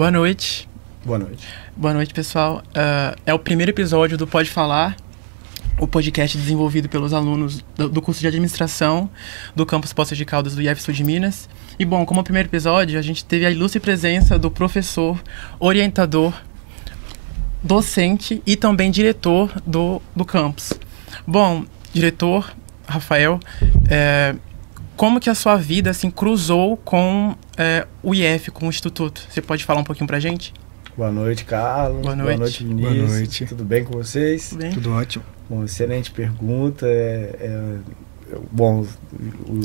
Boa noite. Boa noite. Boa noite, pessoal. É o primeiro episódio do Pode Falar, o podcast desenvolvido pelos alunos do curso de administração do campus Poços de Caldas do IF Sul de Minas. E, bom, como primeiro episódio, a gente teve a ilustre presença do professor, orientador, docente e também diretor do campus. Bom, diretor, Rafael, como que a sua vida assim, cruzou com o IF, com o Instituto? Você pode falar um pouquinho pra gente? Boa noite, Carlos. Boa noite. Boa noite, Vinícius. Boa noite. Tudo bem com vocês? Tudo bem? Tudo ótimo. Bom, excelente pergunta. Bom,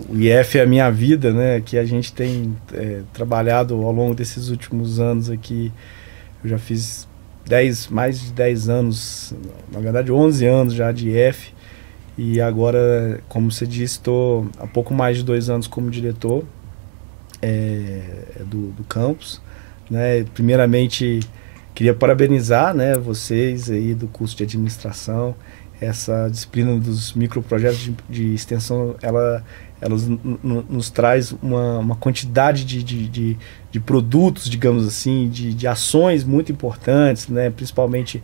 o IF é a minha vida, né? Que a gente tem trabalhado ao longo desses últimos anos aqui. Eu já fiz mais de 10 anos, na verdade 11 anos já de IF. E agora, como você disse, estou há pouco mais de 2 anos como diretor do campus. Né? Primeiramente, queria parabenizar, né, vocês aí do curso de administração. Essa disciplina dos microprojetos de extensão, ela nos traz uma quantidade de produtos, digamos assim, de ações muito importantes, né, principalmente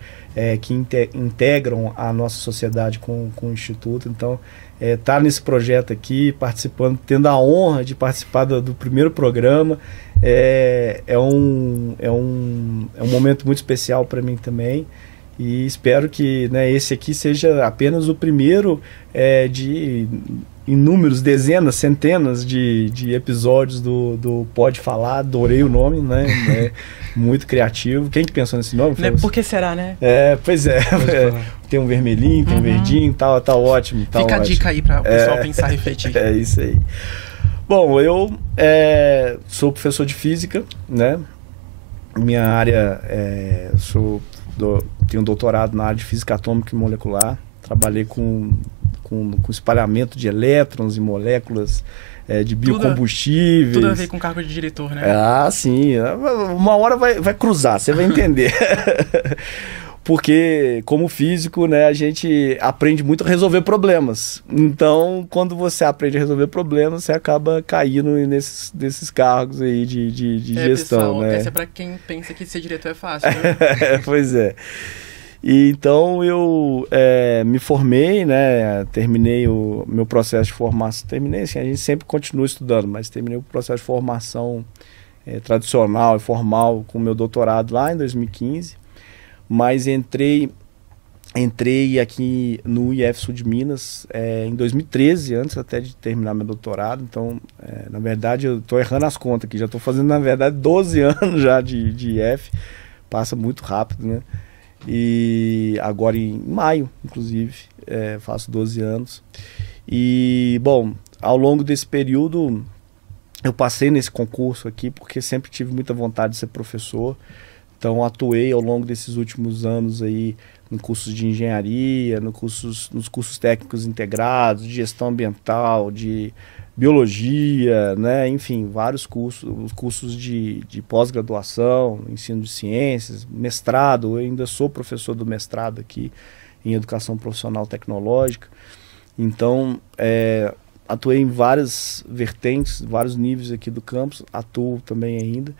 que integram a nossa sociedade com o Instituto. Então, estar nesse projeto aqui, participando, tendo a honra de participar do primeiro programa, é um momento muito especial para mim também. E espero que, né, esse aqui seja apenas o primeiro de inúmeros, dezenas, centenas de episódios do Pode Falar. Adorei o nome, né? Muito criativo. Quem que pensou nesse nome? Por que será, né? Pois é. Tem um vermelhinho, tem um verdinho, tá ótimo. Tá Fica ótimo. a dica aí para o pessoal pensar e refletir. É isso aí. Bom, eu sou professor de física, né? Minha área, tenho um doutorado na área de física atômica e molecular. Trabalhei com espalhamento de elétrons e moléculas de biocombustíveis. Tudo a ver com cargo de diretor, né? Ah, sim. Uma hora vai cruzar, você vai entender. Porque, como físico, né, a gente aprende muito a resolver problemas. Então, quando você aprende a resolver problemas, você acaba caindo nesses cargos aí de gestão. Pessoal, né? essa é para quem pensa que ser diretor é fácil. Né? Pois é. E então eu me formei, né? Terminei o meu processo de formação. Terminei, assim, a gente sempre continua estudando, mas terminei o processo de formação tradicional e formal com o meu doutorado lá em 2015. Mas entrei aqui no IF Sul de Minas em 2013, antes até de terminar meu doutorado. Então, na verdade, eu estou errando as contas aqui. Já estou fazendo, na verdade, 12 anos já de IF. Passa muito rápido, né? E agora em maio, inclusive, faço 12 anos. E, bom, ao longo desse período, eu passei nesse concurso aqui porque sempre tive muita vontade de ser professor. Então, atuei ao longo desses últimos anos aí em cursos de engenharia, nos cursos técnicos integrados, de gestão ambiental, de biologia, né? Enfim, vários cursos, os cursos de pós-graduação, ensino de ciências, mestrado. Eu ainda sou professor do mestrado aqui em educação profissional tecnológica. Então, atuei em várias vertentes, vários níveis aqui do campus, atuo também ainda.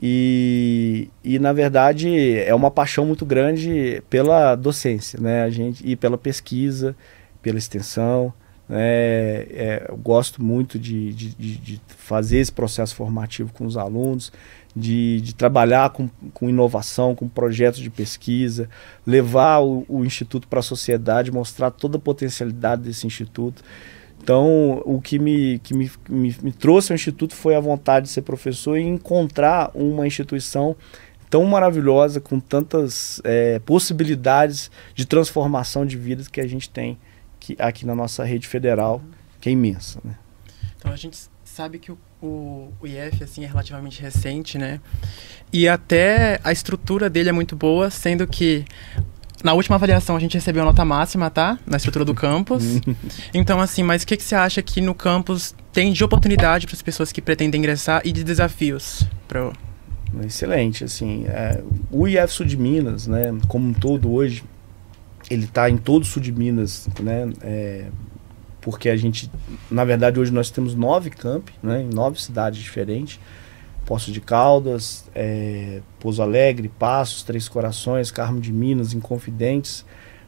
E na verdade é uma paixão muito grande pela docência, né? E pela pesquisa, pela extensão, né? Eu gosto muito de fazer esse processo formativo com os alunos, de trabalhar com inovação, com projetos de pesquisa, levar o Instituto para a sociedade, mostrar toda a potencialidade desse Instituto. Então, o que me trouxe ao Instituto foi a vontade de ser professor e encontrar uma instituição tão maravilhosa, com tantas possibilidades de transformação de vidas que a gente tem aqui na nossa rede federal, que é imensa, né? Então, a gente sabe que o IF assim, é relativamente recente, né? E até a estrutura dele é muito boa, sendo que na última avaliação a gente recebeu a nota máxima, tá? Na estrutura do campus. Então, assim, mas o que você acha que no campus tem de oportunidade para as pessoas que pretendem ingressar e de desafios? Excelente, assim, o IF Sul de Minas, né, como um todo hoje, ele está em todo o sul de Minas, né, porque a gente, na verdade, hoje nós temos 9 campi, né, em 9 cidades diferentes. Poços de Caldas, Pouso Alegre, Passos, Três Corações, Carmo de Minas, Inconfidentes,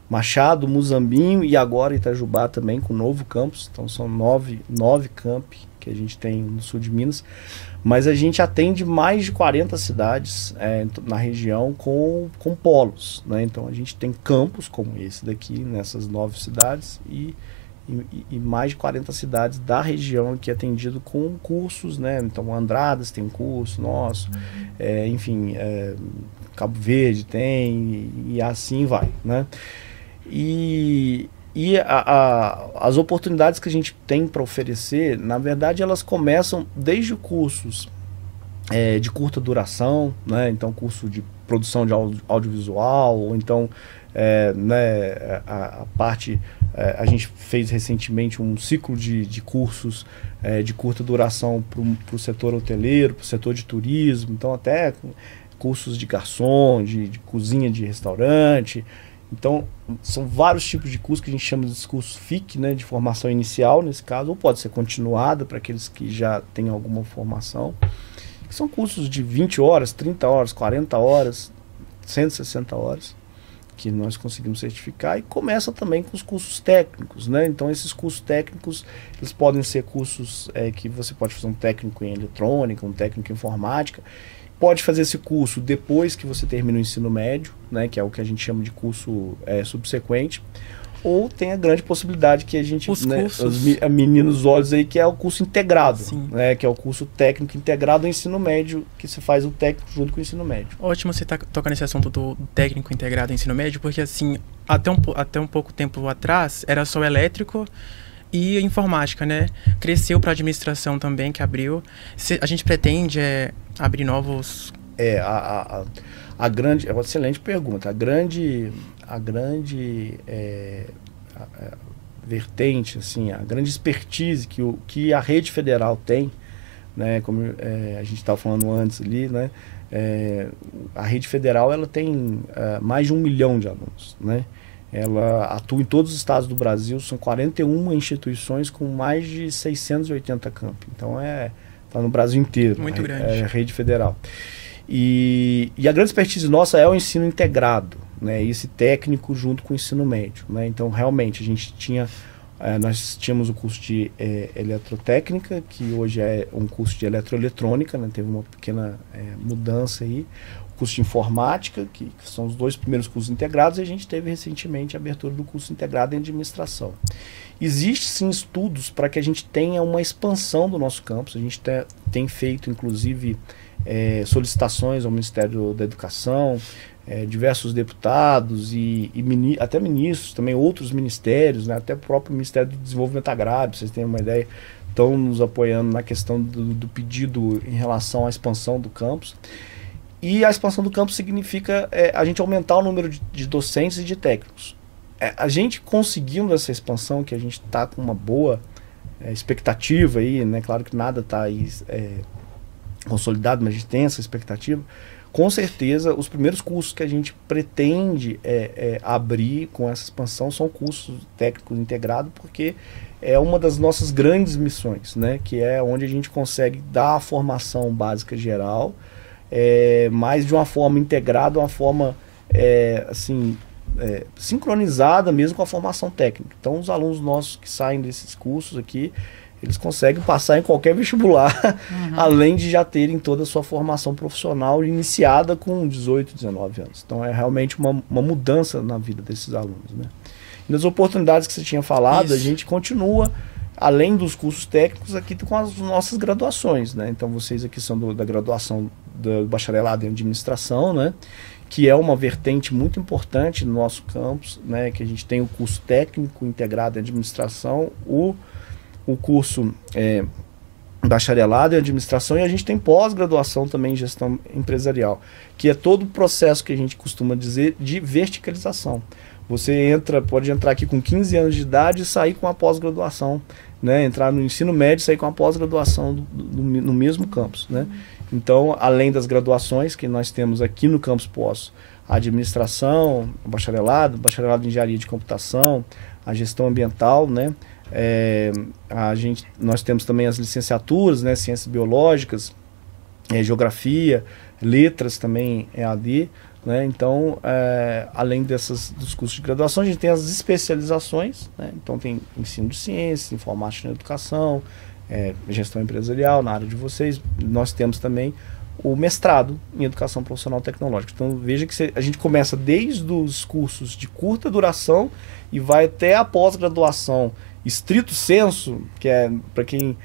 Machado, Muzambinho e agora Itajubá também com novo campus. Então são nove campi que a gente tem no sul de Minas. Mas a gente atende mais de 40 cidades na região com polos, né? Então a gente tem campos como esse daqui nessas 9 cidades e mais de 40 cidades da região aqui atendido com cursos, né? Então Andradas tem um curso nosso, enfim, Cabo Verde tem e assim vai, né? As oportunidades que a gente tem para oferecer, na verdade, elas começam desde cursos de curta duração, né? Então, curso de produção de audiovisual, ou então, né, a parte... a gente fez recentemente um ciclo de cursos de curta duração para o setor hoteleiro, para o setor de turismo, então até cursos de garçom, de cozinha de restaurante. Então, são vários tipos de cursos que a gente chama de curso FIC, né, de formação inicial, nesse caso, ou pode ser continuada para aqueles que já têm alguma formação. São cursos de 20 horas, 30 horas, 40 horas, 160 horas, que nós conseguimos certificar, e começa também com os cursos técnicos, né? Então, esses cursos técnicos, eles podem ser cursos que você pode fazer um técnico em eletrônica, um técnico em informática. Pode fazer esse curso depois que você termina o ensino médio, né, que é o que a gente chama de curso subsequente, ou tem a grande possibilidade que a gente, os meninos olhos aí, que é o curso integrado, né, que é o curso técnico integrado ao ensino médio, que você faz o técnico junto com o ensino médio. Ótimo você tocar nesse assunto do técnico integrado ao ensino médio, porque assim, até um pouco tempo atrás, era só elétrico e informática, né? Cresceu para administração também, que abriu. A gente pretende abrir novos... A grande... É uma excelente pergunta. A grande vertente, assim, a grande expertise que a rede federal tem, né? Como a gente estava falando antes ali, né? A rede federal, ela tem mais de 1 milhão de alunos, né? Ela atua em todos os estados do Brasil, são 41 instituições com mais de 680 campi. Então, está no Brasil inteiro. Muito grande. É a rede federal. E a grande expertise nossa é o ensino integrado, né? Esse técnico junto com o ensino médio, né? Então, realmente, nós tínhamos o curso de eletrotécnica, que hoje é um curso de eletroeletrônica, né? Teve uma pequena mudança aí. Curso de informática, que são os 2 primeiros cursos integrados, e a gente teve recentemente a abertura do curso integrado em administração. Existem sim estudos para que a gente tenha uma expansão do nosso campus. A gente tem feito, inclusive, solicitações ao Ministério da Educação, diversos deputados e até ministros, também outros ministérios, né, até o próprio Ministério do Desenvolvimento Agrário, para vocês terem uma ideia, estão nos apoiando na questão do pedido em relação à expansão do campus. E a expansão do campus significa a gente aumentar o número de docentes e de técnicos. A gente conseguindo essa expansão, que a gente está com uma boa expectativa aí, né? Claro que nada está aí consolidado, mas a gente tem essa expectativa. Com certeza, os primeiros cursos que a gente pretende abrir com essa expansão são cursos técnicos integrados, porque é uma das nossas grandes missões, né? Que é onde a gente consegue dar a formação básica geral, mas de uma forma integrada, uma forma sincronizada mesmo com a formação técnica. Então, os alunos nossos que saem desses cursos aqui, eles conseguem passar em qualquer vestibular, além de já terem toda a sua formação profissional iniciada com 18, 19 anos. Então, é realmente uma mudança na vida desses alunos, né? E nas oportunidades que você tinha falado, a gente continua, além dos cursos técnicos, aqui com as nossas graduações, né? Então, vocês aqui são da graduação do bacharelado em administração, né? Que é uma vertente muito importante no nosso campus, né? Que a gente tem o curso técnico integrado em administração, o curso bacharelado em administração, e a gente tem pós-graduação também em gestão empresarial, que é todo o processo que a gente costuma dizer de verticalização. Você pode entrar aqui com 15 anos de idade e sair com a pós-graduação, né? Entrar no ensino médio e sair com a pós-graduação no mesmo campus, né? Então, além das graduações que nós temos aqui no campus Poços, a administração, o bacharelado em engenharia de computação, a gestão ambiental, né? Nós temos também as licenciaturas, né? Ciências biológicas, geografia, letras também EAD, né? Então, além dos cursos de graduação, a gente tem as especializações, né? Então tem ensino de ciências, informática na educação, gestão empresarial na área de vocês. Nós temos também o mestrado em educação profissional tecnológica. Então veja que a gente começa desde os cursos de curta duração e vai até a pós-graduação estrito sensu, que é para quem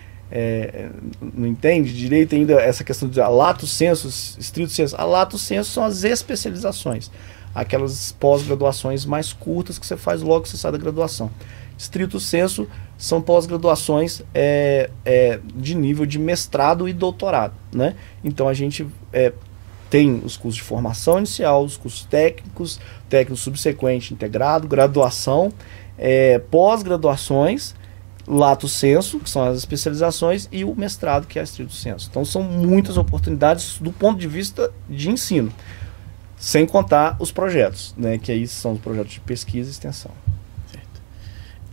não entende direito ainda essa questão de lato sensu, estrito sensu. A lato sensu são as especializações, aquelas pós-graduações mais curtas que você faz logo que você sai da graduação. Estrito sensu são pós-graduações de nível de mestrado e doutorado, né? Então a gente tem os cursos de formação inicial, os cursos técnicos, técnico subsequente, integrado, graduação, pós-graduações, lato sensu, que são as especializações, e o mestrado, que é estrito sensu. Então são muitas oportunidades do ponto de vista de ensino, sem contar os projetos, né? Que aí são os projetos de pesquisa e extensão. Certo.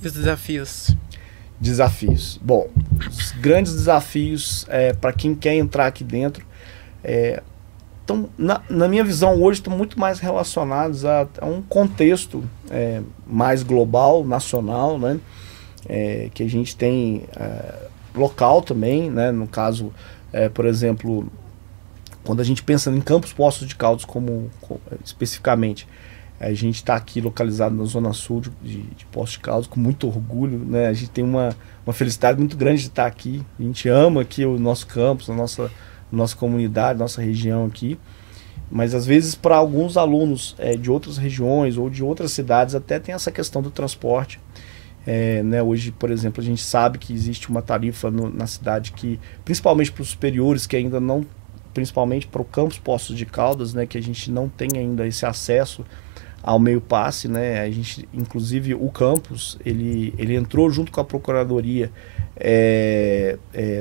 E os desafios? Desafios. Bom, os grandes desafios para quem quer entrar aqui dentro então, na minha visão hoje, estão muito mais relacionados a um contexto mais global, nacional, né? Que a gente tem local também, né? No caso, por exemplo, quando a gente pensa em Campos Poços de Caldas especificamente, a gente está aqui localizado na zona sul de Poços de Caldas, com muito orgulho, né? A gente tem uma felicidade muito grande de estar aqui. A gente ama aqui o nosso campus, a nossa comunidade, nossa região aqui. Mas às vezes para alguns alunos de outras regiões ou de outras cidades até tem essa questão do transporte. Né? Hoje, por exemplo, a gente sabe que existe uma tarifa na cidade que, principalmente para os superiores, que ainda não, principalmente para o campus Poços de Caldas, né? Que a gente não tem ainda esse acesso ao meio passe, né? A gente, inclusive, o campus, ele entrou junto com a Procuradoria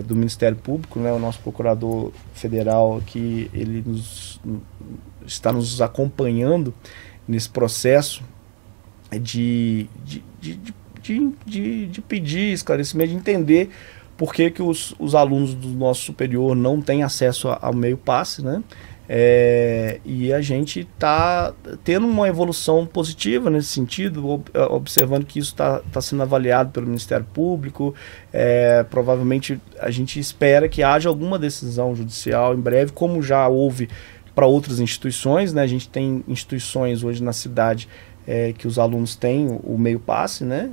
do Ministério Público, né? O nosso procurador federal aqui, ele está nos acompanhando nesse processo de pedir esclarecimento, de entender por que os alunos do nosso superior não têm acesso ao meio passe, né? E a gente está tendo uma evolução positiva nesse sentido, observando que isso está sendo avaliado pelo Ministério Público. Provavelmente a gente espera que haja alguma decisão judicial em breve, como já houve para outras instituições, né? A gente tem instituições hoje na cidade que os alunos têm o meio passe, né?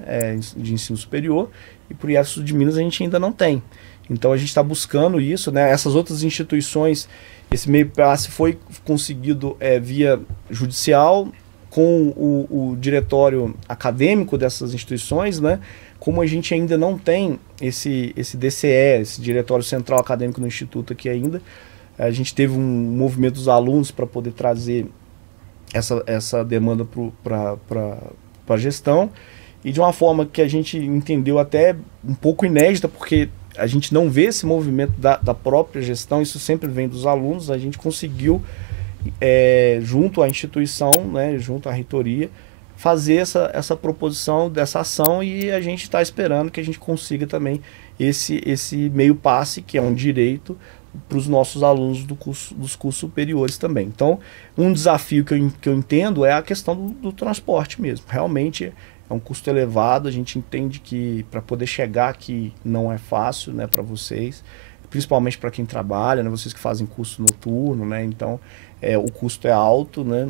De ensino superior, e por IEF de Minas a gente ainda não tem. Então a gente está buscando isso, né? Essas outras instituições, esse meio passe foi conseguido via judicial, com o diretório acadêmico dessas instituições, né? Como a gente ainda não tem esse DCE, esse Diretório Central Acadêmico do Instituto aqui ainda, a gente teve um movimento dos alunos para poder trazer essa demanda para a gestão, e de uma forma que a gente entendeu até um pouco inédita, porque a gente não vê esse movimento da própria gestão, isso sempre vem dos alunos. A gente conseguiu, junto à instituição, né, junto à reitoria, fazer essa proposição dessa ação, e a gente está esperando que a gente consiga também esse meio passe, que é um direito para os nossos alunos dos cursos superiores também. Então, um desafio que eu entendo é a questão do transporte mesmo. Realmente é um custo elevado, a gente entende que para poder chegar aqui não é fácil, né, para vocês, principalmente para quem trabalha, né, vocês que fazem curso noturno, né, então o custo é alto, né,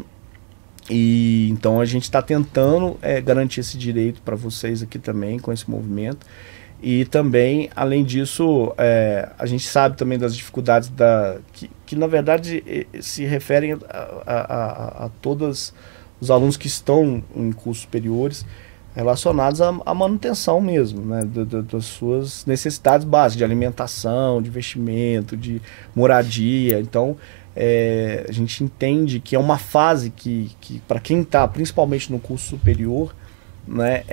e então a gente está tentando garantir esse direito para vocês aqui também com esse movimento. E também, além disso, a gente sabe também das dificuldades que na verdade se referem a todos os alunos que estão em cursos superiores, relacionados à manutenção mesmo, né, das suas necessidades básicas de alimentação, de vestimento, de moradia. Então, a gente entende que é uma fase que para quem está principalmente no curso superior, né,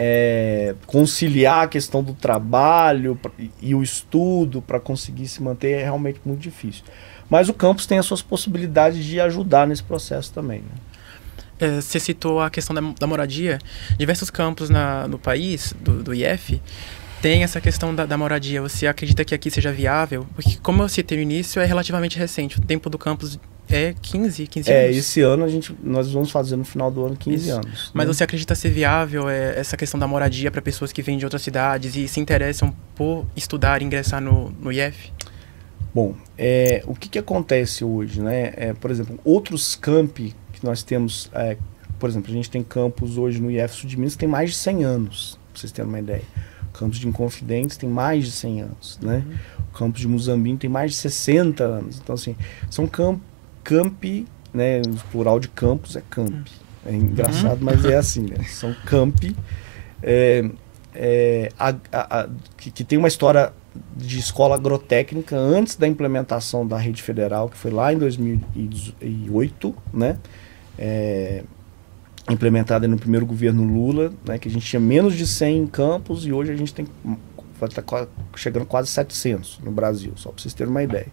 conciliar a questão do trabalho e o estudo para conseguir se manter é realmente muito difícil. Mas o campus tem as suas possibilidades de ajudar nesse processo também, né? Você citou a questão da moradia. Diversos campos no país, do IF, tem essa questão da moradia. Você acredita que aqui seja viável? Porque, como eu citei no início, é relativamente recente. O tempo do campus é 15 anos. Esse ano nós vamos fazer no final do ano 15 anos. Mas né? você acredita ser viável essa questão da moradia para pessoas que vêm de outras cidades e se interessam por estudar e ingressar no IF? Bom, o que acontece hoje, né? Por exemplo, outros campi que nós temos, por exemplo, a gente tem campus hoje no IF Sul de Minas que tem mais de 100 anos, para vocês terem uma ideia. O campus de Inconfidentes tem mais de 100 anos, né? O campus de Muzambinho tem mais de 60 anos. Então, assim, são campi, né? O plural de campus é campi. É engraçado, mas é assim, né? São campi que tem uma história de escola agrotécnica antes da implementação da rede federal, que foi lá em 2008, né? Implementada no primeiro governo Lula, né? Que a gente tinha menos de 100 campos e hoje a gente está chegando a quase 700 no Brasil, só para vocês terem uma ideia.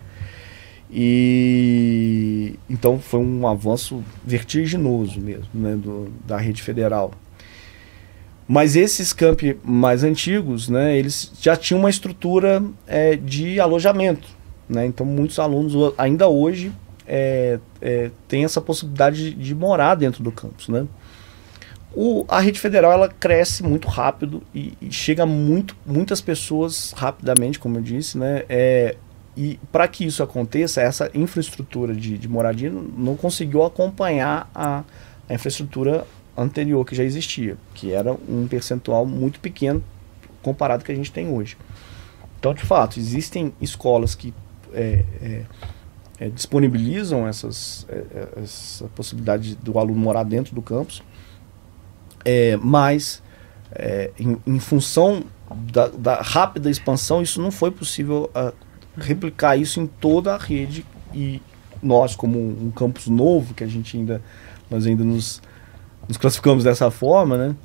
E então foi um avanço vertiginoso mesmo, né? Da rede federal. Mas esses campi mais antigos, né, eles já tinham uma estrutura de alojamento, né? Então muitos alunos ainda hoje têm essa possibilidade de morar dentro do campus, né? A rede federal ela cresce muito rápido e chega a muitas pessoas rapidamente, como eu disse, né? E para que isso aconteça, essa infraestrutura de moradia não conseguiu acompanhar a infraestrutura anterior que já existia, que era um percentual muito pequeno comparado ao que a gente tem hoje. Então, de fato, existem escolas que disponibilizam essa possibilidade do aluno morar dentro do campus, mas em função da rápida expansão, isso não foi possível replicar isso em toda a rede, e nós, como um campus novo, que nós ainda nos classificamos dessa forma, né?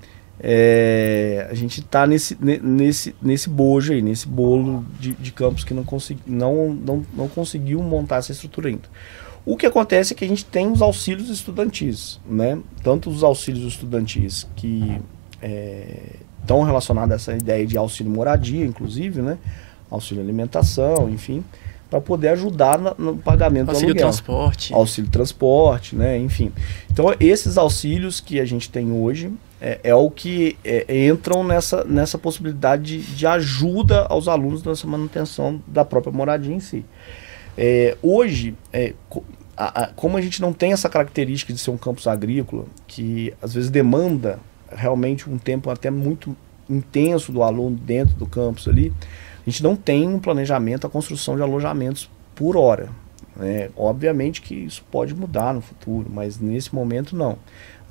A gente está nesse bojo aí, nesse bolo de campos que não conseguiu montar essa estrutura ainda. O que acontece é que a gente tem os auxílios estudantis, né? Tanto os auxílios estudantis que estão relacionados a essa ideia de auxílio moradia, inclusive, né? Auxílio alimentação, enfim, para poder ajudar no pagamento do aluguel. Auxílio transporte, né? Enfim. Então, esses auxílios que a gente tem hoje é o que entram nessa possibilidade de ajuda aos alunos nessa manutenção da própria moradia em si. Hoje, como a gente não tem essa característica de ser um campus agrícola, que às vezes demanda realmente um tempo até muito intenso do aluno dentro do campus ali, a gente não tem um planejamento, a construção de alojamentos por hora. Obviamente que isso pode mudar no futuro, mas nesse momento não.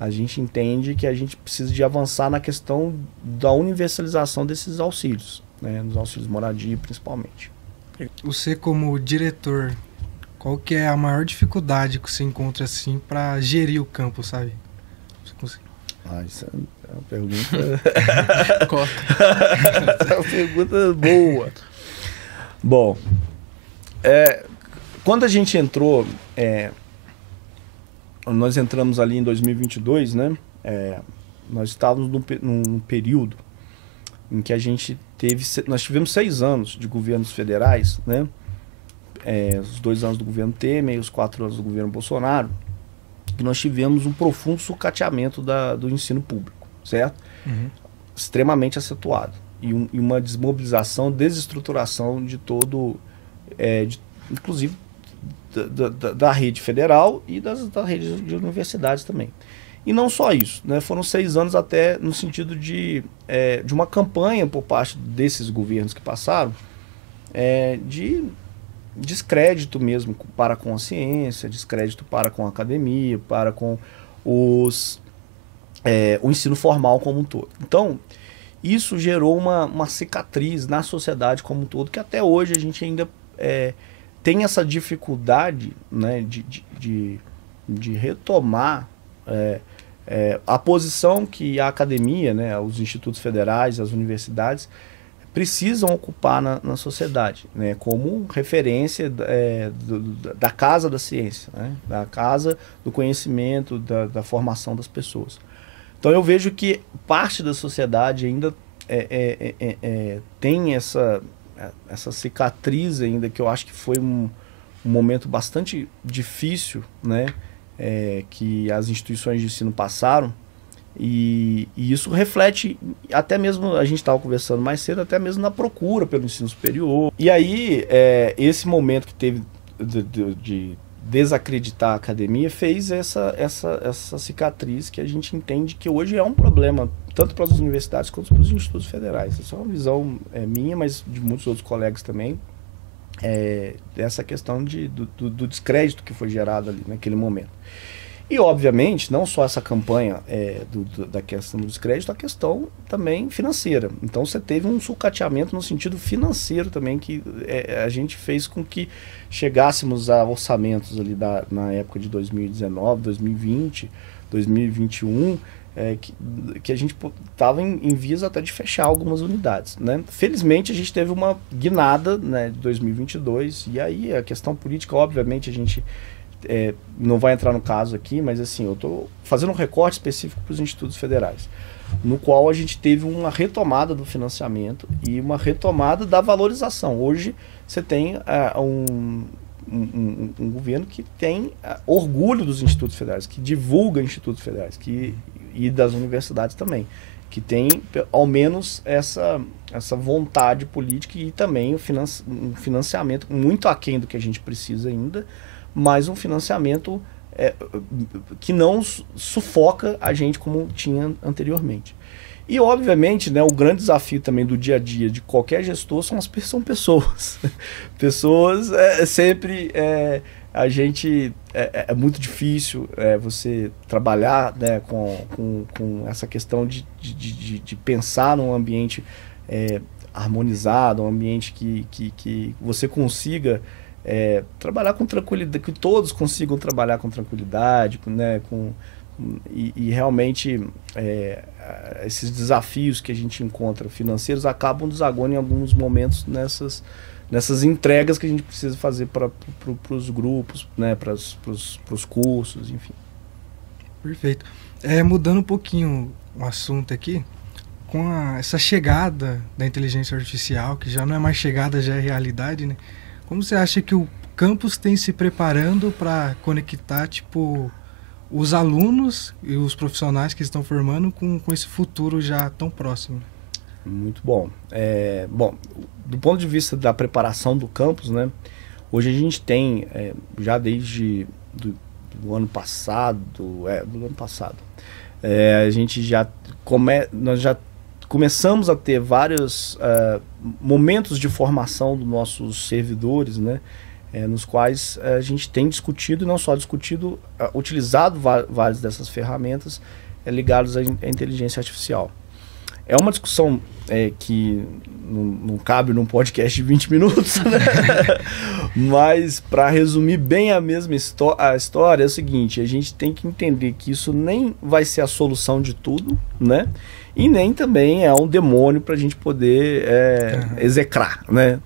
A gente entende que a gente precisa de avançar na questão da universalização desses auxílios, né? Nos auxílios moradia principalmente. Você como diretor, qual que é a maior dificuldade que você encontra assim para gerir o campus, sabe? Isso é uma pergunta... Essa é uma pergunta boa. Bom, quando a gente entrou, nós entramos ali em 2022, né? Nós estávamos num período em que nós tivemos 6 anos de governos federais, né? Os 2 anos do governo Temer e os 4 anos do governo Bolsonaro, e nós tivemos um profundo sucateamento do ensino público, certo? Uhum. Extremamente acentuado. E uma desmobilização, desestruturação de todo, inclusive da rede federal e da rede de universidades também. E não só isso, né? Foram 6 anos até no sentido de uma campanha por parte desses governos que passaram, de descrédito mesmo para com a ciência, descrédito para com a academia, para com o ensino formal como um todo. Então, isso gerou uma cicatriz na sociedade como um todo, que até hoje a gente ainda tem essa dificuldade, né, de retomar a posição que a academia, né, os institutos federais, as universidades precisam ocupar na sociedade, né, como referência da casa da ciência, né, da casa do conhecimento, da formação das pessoas. Então eu vejo que parte da sociedade ainda tem essa cicatriz ainda, que eu acho que foi um momento bastante difícil, né, que as instituições de ensino passaram, e isso reflete, até mesmo, a gente estava conversando mais cedo, até mesmo na procura pelo ensino superior. E aí, esse momento que teve de desacreditar a academia fez essa cicatriz que a gente entende que hoje é um problema, tanto para as universidades quanto para os institutos federais. Essa é uma visão minha, mas de muitos outros colegas também, dessa questão do descrédito que foi gerado ali naquele momento. E, obviamente, não só essa campanha da questão do descrédito, a questão também financeira. Então, você teve um sucateamento no sentido financeiro também, que a gente fez com que chegássemos a orçamentos ali na época de 2019, 2020, 2021, que a gente estava em vias até de fechar algumas unidades, né? Felizmente, a gente teve uma guinada, né, de 2022, e aí a questão política, obviamente, a gente... não vai entrar no caso aqui, mas assim, eu estou fazendo um recorte específico para os institutos federais, no qual a gente teve uma retomada do financiamento e uma retomada da valorização. Hoje você tem um governo que tem orgulho dos institutos federais, que divulga institutos federais, e das universidades também, que tem ao menos essa vontade política e também um financiamento muito aquém do que a gente precisa ainda, mas um financiamento que não sufoca a gente como tinha anteriormente. E, obviamente, né, o grande desafio também do dia a dia de qualquer gestor são pessoas. Pessoas sempre... a gente... É muito difícil você trabalhar, né, com essa questão de pensar num ambiente harmonizado, um ambiente que você consiga... trabalhar com tranquilidade, que todos consigam trabalhar com tranquilidade, né, e realmente esses desafios que a gente encontra financeiros acabam desaguando em alguns momentos nessas entregas que a gente precisa fazer para os grupos, né, para os cursos, enfim. Perfeito. Mudando um pouquinho o assunto aqui, com essa chegada da inteligência artificial, que já não é mais chegada, já é realidade, né? Como você acha que o campus tem se preparando para conectar, tipo, os alunos e os profissionais que estão formando com esse futuro já tão próximo? Muito bom. Bom, do ponto de vista da preparação do campus, né, hoje a gente tem, já desde do ano passado, a gente nós já começamos a ter vários momentos de formação dos nossos servidores, né, nos quais a gente tem discutido, e não só discutido, utilizado várias dessas ferramentas ligadas à inteligência artificial. É uma discussão que não cabe num podcast de 20 minutos, né? Mas, para resumir bem a mesma história, é o seguinte: a gente tem que entender que isso nem vai ser a solução de tudo, né? E nem também é um demônio para a gente poder execrar, né?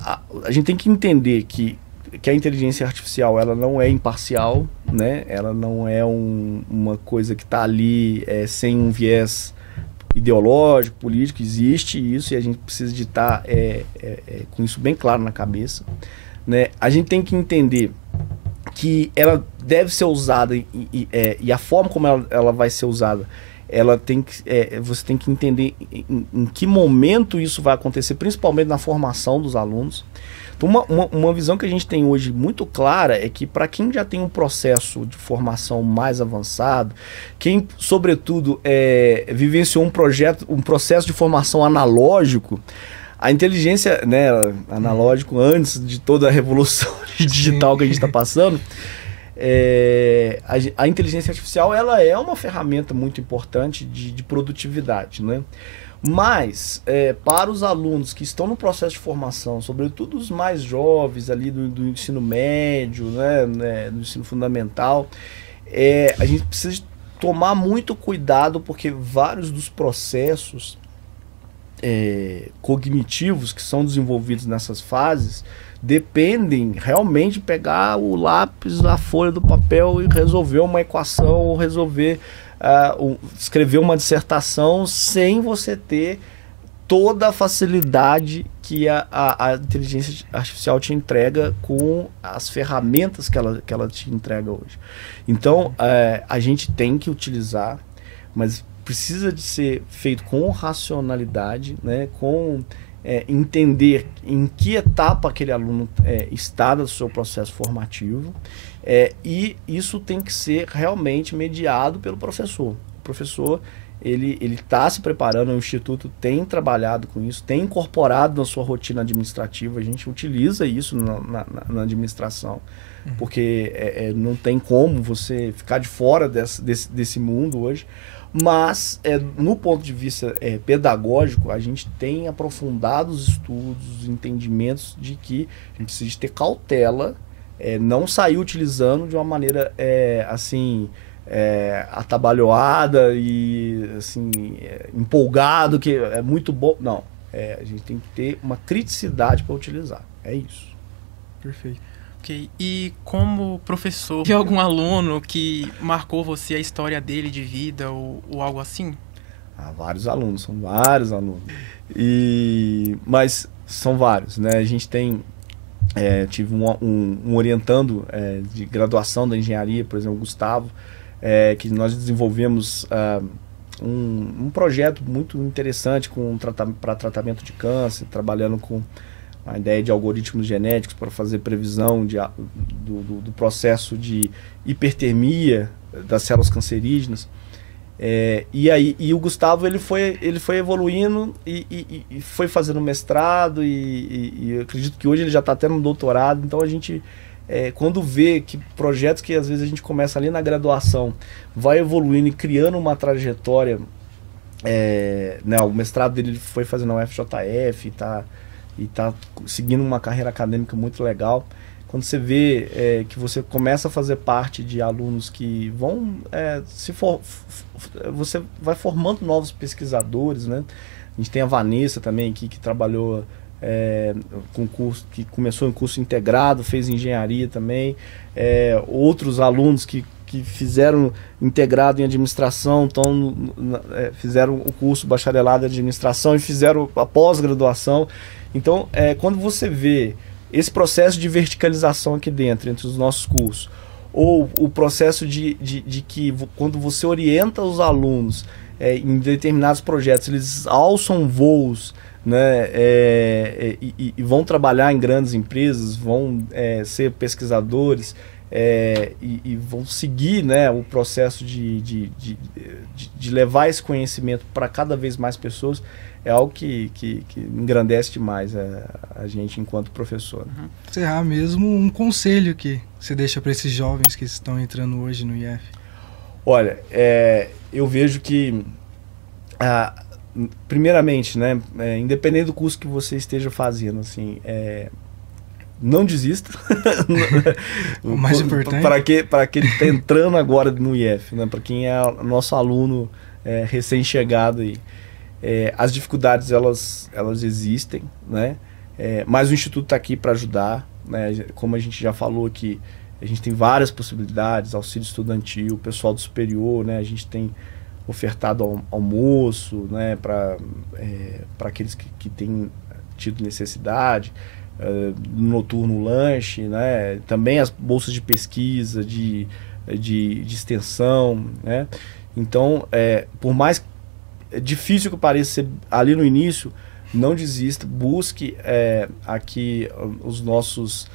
A gente tem que entender que a inteligência artificial, ela não é imparcial, né? Ela não é uma coisa que está ali sem um viés ideológico, político. Existe isso e a gente precisa de estar com isso bem claro na cabeça, né? A gente tem que entender que ela deve ser usada e a forma como ela vai ser usada, você tem que entender em que momento isso vai acontecer, principalmente na formação dos alunos. Então, uma visão que a gente tem hoje muito clara é que, para quem já tem um processo de formação mais avançado, quem, sobretudo, vivenciou um processo de formação analógico, a inteligência, né, analógico antes de toda a revolução digital que a gente está passando, a inteligência artificial, ela é uma ferramenta muito importante de produtividade, né? Mas, para os alunos que estão no processo de formação, sobretudo os mais jovens ali do ensino médio, né, do ensino fundamental, a gente precisa tomar muito cuidado, porque vários dos processos cognitivos que são desenvolvidos nessas fases dependem realmente de pegar o lápis, a folha do papel e resolver uma equação ou resolver escrever uma dissertação sem você ter toda a facilidade que a inteligência artificial te entrega com as ferramentas que ela te entrega hoje. Então, a gente tem que utilizar, mas precisa de ser feito com racionalidade, né? Com entender em que etapa aquele aluno está do seu processo formativo, e isso tem que ser realmente mediado pelo professor. O professor ele está se preparando, o Instituto tem trabalhado com isso, tem incorporado na sua rotina administrativa, a gente utiliza isso na administração, porque não tem como você ficar de fora desse mundo hoje, mas no ponto de vista pedagógico, a gente tem aprofundado os estudos, os entendimentos de que a gente precisa ter cautela, não sair utilizando de uma maneira assim... atabalhoada e assim, empolgado, que é muito bom. Não, a gente tem que ter uma criticidade para utilizar. É isso. Perfeito. Ok, e como professor, tem algum aluno que marcou você, a história dele de vida ou algo assim? Vários alunos, são vários alunos. Mas são vários, né? A gente tem... tive um orientando de graduação da engenharia, por exemplo, o Gustavo, que nós desenvolvemos um projeto muito interessante para tratamento de câncer, trabalhando com a ideia de algoritmos genéticos para fazer previsão do processo de hipertermia das células cancerígenas. E o Gustavo ele foi evoluindo e foi fazendo mestrado e eu acredito que hoje ele já está até no doutorado. Então a gente... quando vê que projetos que às vezes a gente começa ali na graduação vai evoluindo e criando uma trajetória, né, o mestrado dele foi fazer na UFJF e tá seguindo uma carreira acadêmica muito legal. Quando você vê que você começa a fazer parte de alunos que vão você vai formando novos pesquisadores, né? A gente tem a Vanessa também aqui, que trabalhou com curso, que começou em curso integrado, fez engenharia também, outros alunos que fizeram integrado em administração, fizeram o curso bacharelado em administração e fizeram a pós-graduação. Então, quando você vê esse processo de verticalização aqui dentro, entre os nossos cursos, ou o processo de que quando você orienta os alunos em determinados projetos, eles alçam voos, né, e vão trabalhar em grandes empresas, vão ser pesquisadores, e vão seguir, né, o processo de levar esse conhecimento para cada vez mais pessoas, é algo que engrandece demais a gente enquanto professor. Encerrar mesmo um conselho que você deixa para esses jovens que estão entrando hoje no IF. Olha, eu vejo que primeiramente, né, independente do curso que você esteja fazendo, assim, não desista. O mais importante. Para aquele que está entrando agora no IF, né, para quem é nosso aluno recém-chegado aí. As dificuldades elas existem, né? Mas o Instituto está aqui para ajudar, né? Como a gente já falou aqui, a gente tem várias possibilidades, auxílio estudantil, pessoal do superior, né? A gente tem ofertado almoço, né? Para aqueles que têm tido necessidade, noturno lanche, né? Também as bolsas de pesquisa, de extensão, né? Então, por mais difícil que pareça ser ali no início, não desista, busque aqui os nossos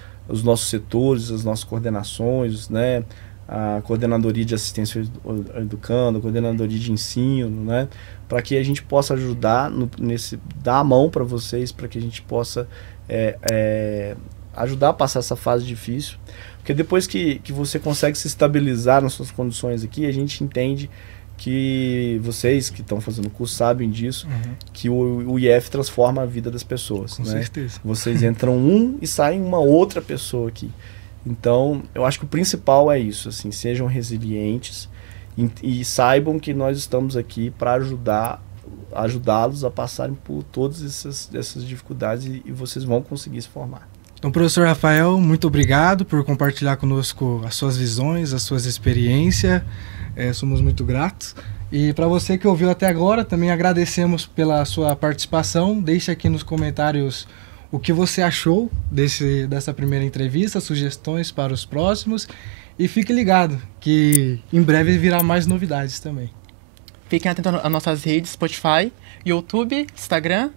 setores, as nossas coordenações, né? A coordenadoria de assistência ao educando, a coordenadoria de ensino, né? Para que a gente possa ajudar dar a mão para vocês, para que a gente possa ajudar a passar essa fase difícil, porque depois que você consegue se estabilizar nas suas condições aqui, a gente entende que vocês que estão fazendo o curso sabem disso, que o IF transforma a vida das pessoas. Com né? certeza. Vocês entram e saem uma outra pessoa aqui. Então, eu acho que o principal é isso, assim, sejam resilientes e saibam que nós estamos aqui para ajudá-los a passarem por todas essas dificuldades e vocês vão conseguir se formar. Então, professor Rafael, muito obrigado por compartilhar conosco as suas visões, as suas experiências. Somos muito gratos. E para você que ouviu até agora, também agradecemos pela sua participação. Deixe aqui nos comentários o que você achou dessa primeira entrevista, sugestões para os próximos. E fique ligado, que em breve virá mais novidades também. Fiquem atentos às nossas redes, Spotify, YouTube, Instagram,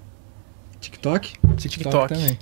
TikTok? TikTok também.